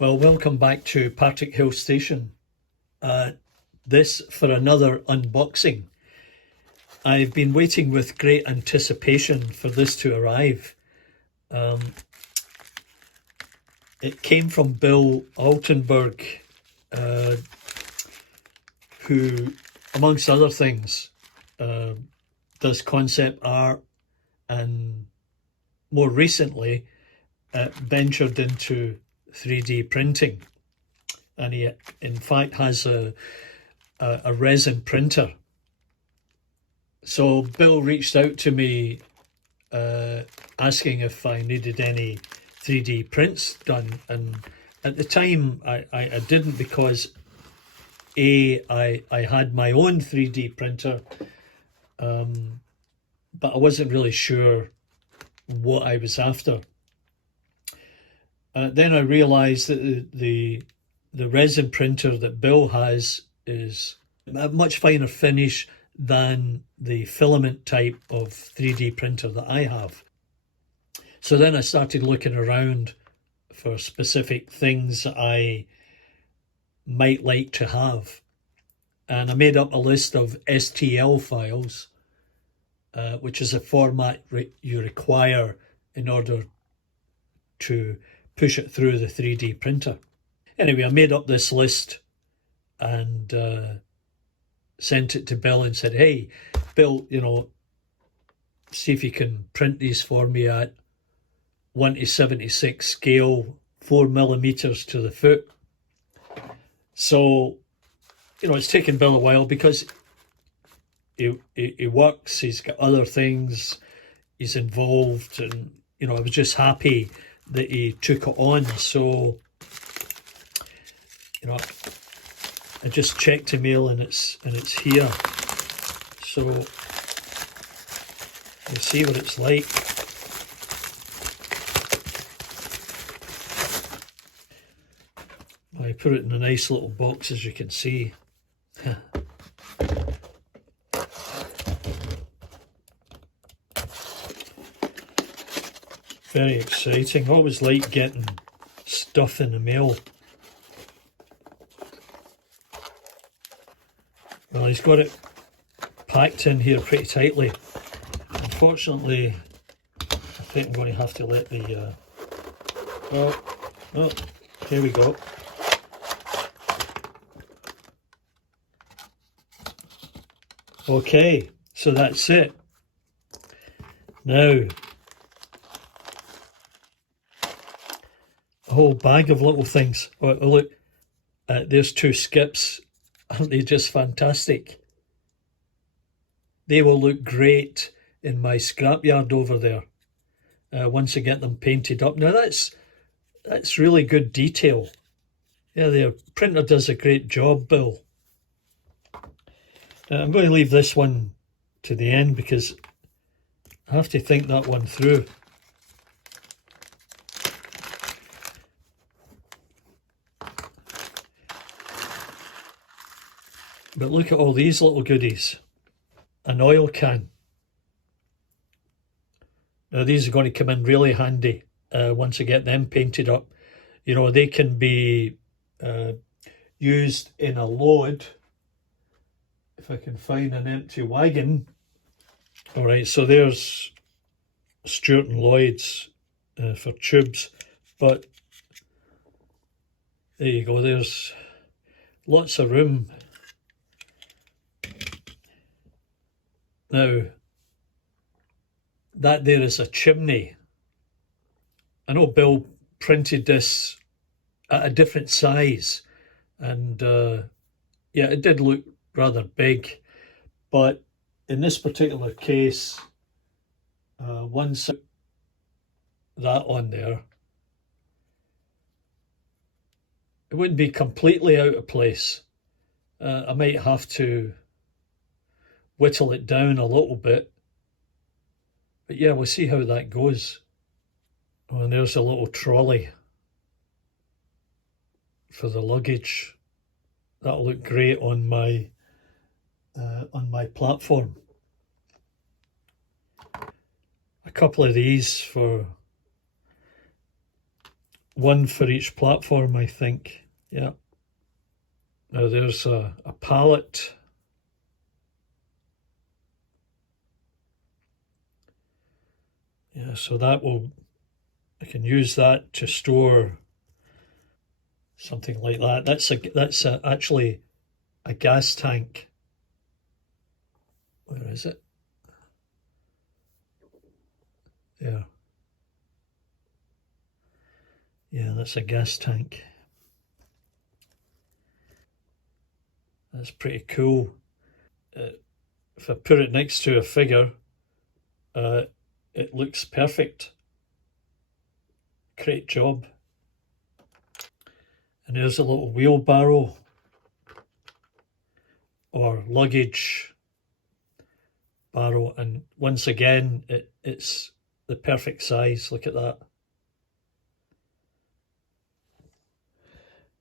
Well, welcome back to Partick Hill Station. This for another unboxing. I've been waiting with great anticipation for this to arrive. It came from Bill Altenburg, who, amongst other things, does concept art and more recently ventured into 3D printing. And he, in fact, has a resin printer. So Bill reached out to me asking if I needed any 3D prints done. And at the time, I didn't, because I had my own 3D printer, but I wasn't really sure what I was after. Then I realised that the resin printer that Bill has is a much finer finish than the filament type of 3D printer that I have. So then I started looking around for specific things that I might like to have. And I made up a list of STL files, which is a format you require in order to push it through the 3D printer. Anyway, I made up this list and sent it to Bill and said, hey, Bill, see if you can print these for me at 1:76 scale, 4mm to the foot. So, it's taken Bill a while because he works, he's got other things, he's involved, and, I was just happy that he took it on. So, I just checked the mail and it's here. So we'll see what it's like. I put it in a nice little box, as you can see. Very exciting. I always like getting stuff in the mail. Well, he's got it packed in here pretty tightly. Unfortunately, I think I'm going to have to let the... oh, here we go. Okay, so that's it. Now, a whole bag of little things. Oh, look, there's two skips. Aren't they just fantastic? They will look great in my scrapyard over there once I get them painted up. Now that's really good detail. Yeah, the printer does a great job, Bill. I'm going to leave this one to the end because I have to think that one through. But look at all these little goodies. An oil can. Now these are going to come in really handy once I get them painted up. They can be used in a load. If I can find an empty wagon. All right, so there's Stewart and Lloyd's for tubes. But there you go, there's lots of room. Now, that there is a chimney. I know Bill printed this at a different size, and yeah, it did look rather big, but in this particular case, once that on there, it wouldn't be completely out of place. I might have to whittle it down a little bit, but yeah, we'll see how that goes. Oh, and there's a little trolley for the luggage. That'll look great on my platform. A couple of these for one for each platform, I think. Yeah. Now there's a pallet. Yeah, so I can use that to store something like that. That's actually a gas tank. Where is it? There. Yeah, that's a gas tank. That's pretty cool. If I put it next to a figure, it looks perfect. Great job. And there's a little wheelbarrow or luggage barrow, and once again it's the perfect size. Look at that.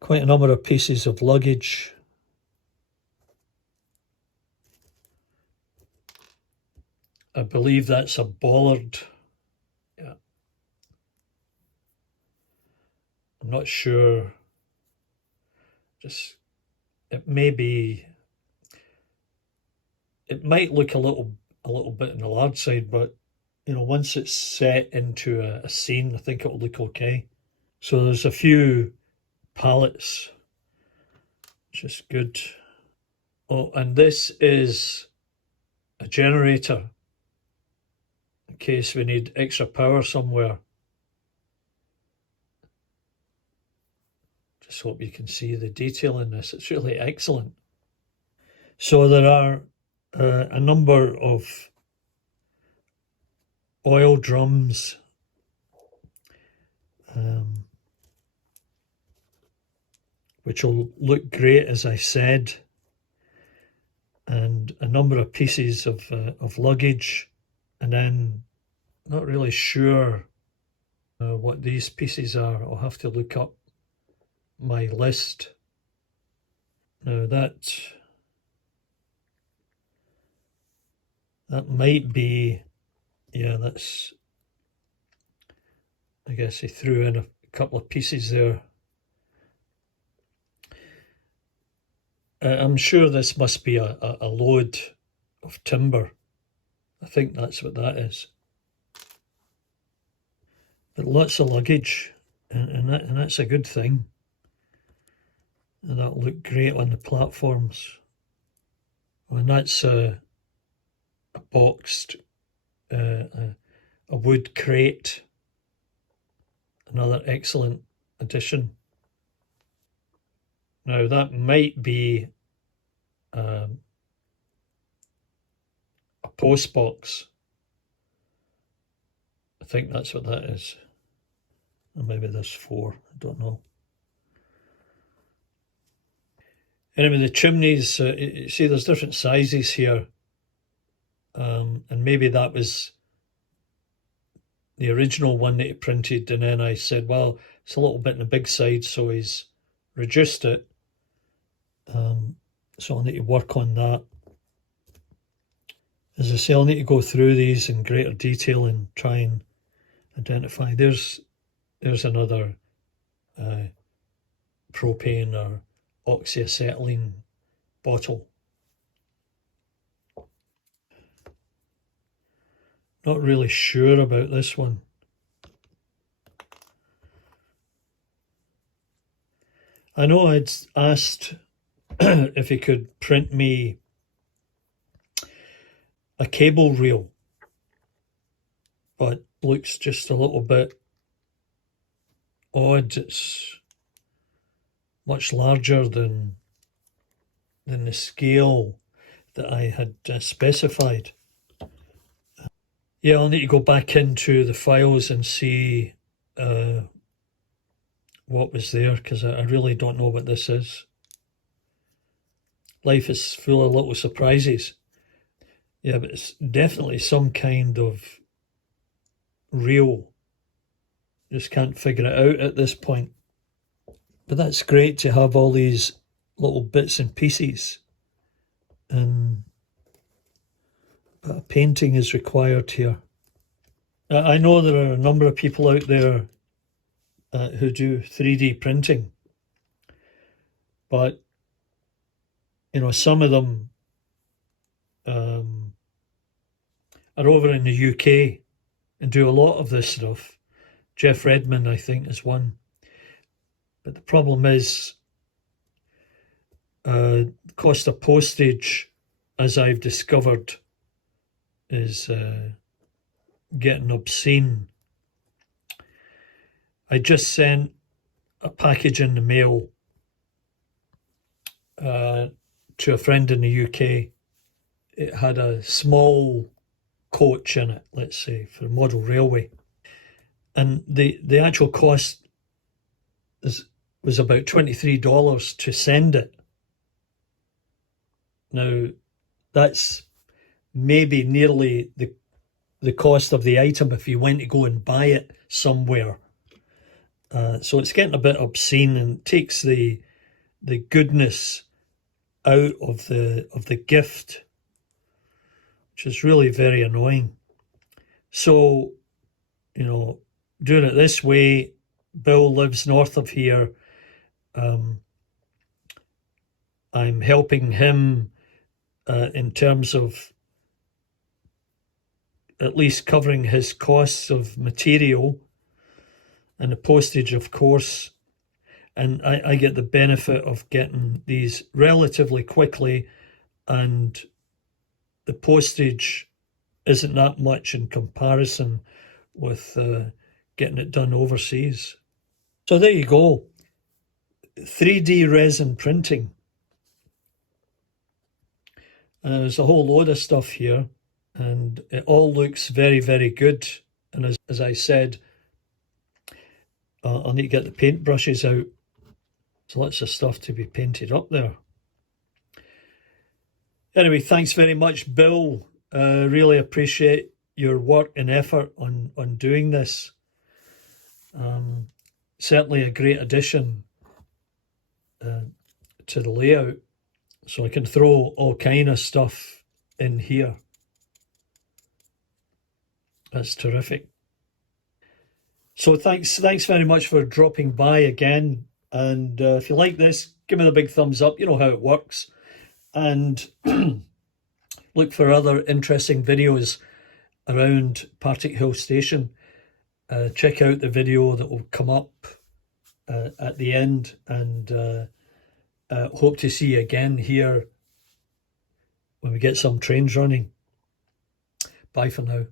Quite a number of pieces of luggage. I believe that's a bollard. Yeah. I'm not sure. Just it may be. It might look a little bit on the large side, but once it's set into a scene, I think it'll look okay. So there's a few pallets, which is good. Oh, and this is a generator in case we need extra power somewhere. Just hope you can see the detail in this. It's really excellent. So there are a number of oil drums, which will look great, as I said, and a number of pieces of luggage, and then not really sure what these pieces are. I'll have to look up my list. Now that might be, yeah, that's, I guess he threw in a couple of pieces there. I'm sure this must be a load of timber. I think that's what that is. But lots of luggage, and that's a good thing. And that'll look great on the platforms. And that's a boxed, a wood crate. Another excellent addition. Now that might be a post box. I think that's what that is. Or maybe there's 4, I don't know. Anyway, the chimneys, you see there's different sizes here. And maybe that was the original one that he printed, and then I said, well, it's a little bit on the big side, so he's reduced it. So I'll need to work on that. As I say, I'll need to go through these in greater detail and try and identify. There's another propane or oxyacetylene bottle. Not really sure about this one. I know I'd asked if he could print me a cable reel, but looks just a little bit odd. It's much larger than the scale that I had specified. Yeah, I'll need to go back into the files and see what was there, because I really don't know what this is. Life is full of little surprises. Yeah, but it's definitely some kind of reel. Just can't figure it out at this point. But that's great to have all these little bits and pieces. But a painting is required here. I know there are a number of people out there who do 3D printing. But, you know, some of them are over in the UK and do a lot of this stuff. Jeff Redmond, I think, is one. But the problem is the cost of postage, as I've discovered, is getting obscene. I just sent a package in the mail to a friend in the UK. It had a small coach in it, let's say, for a model railway. And the actual cost was about $23 to send it. Now, that's maybe nearly the cost of the item if you went to go and buy it somewhere. So it's getting a bit obscene and takes the goodness out of the gift, which is really very annoying. So, you know, doing it this way, Bill lives north of here. I'm helping him in terms of at least covering his costs of material and the postage, of course. And I get the benefit of getting these relatively quickly, and the postage isn't that much in comparison with getting it done overseas. So there you go. 3D resin printing. There's a whole load of stuff here, and it all looks very, very good. And as I said, I'll need to get the paint brushes out. There's lots of stuff to be painted up there. Anyway, thanks very much, Bill. Really appreciate your work and effort on doing this. Certainly a great addition to the layout. So I can throw all kind of stuff in here. That's terrific. So thanks very much for dropping by again. And if you like this, give me the big thumbs up. You know how it works. And look for other interesting videos around Partick Hill Station. Check out the video that will come up at the end, and hope to see you again here when we get some trains running. Bye for now.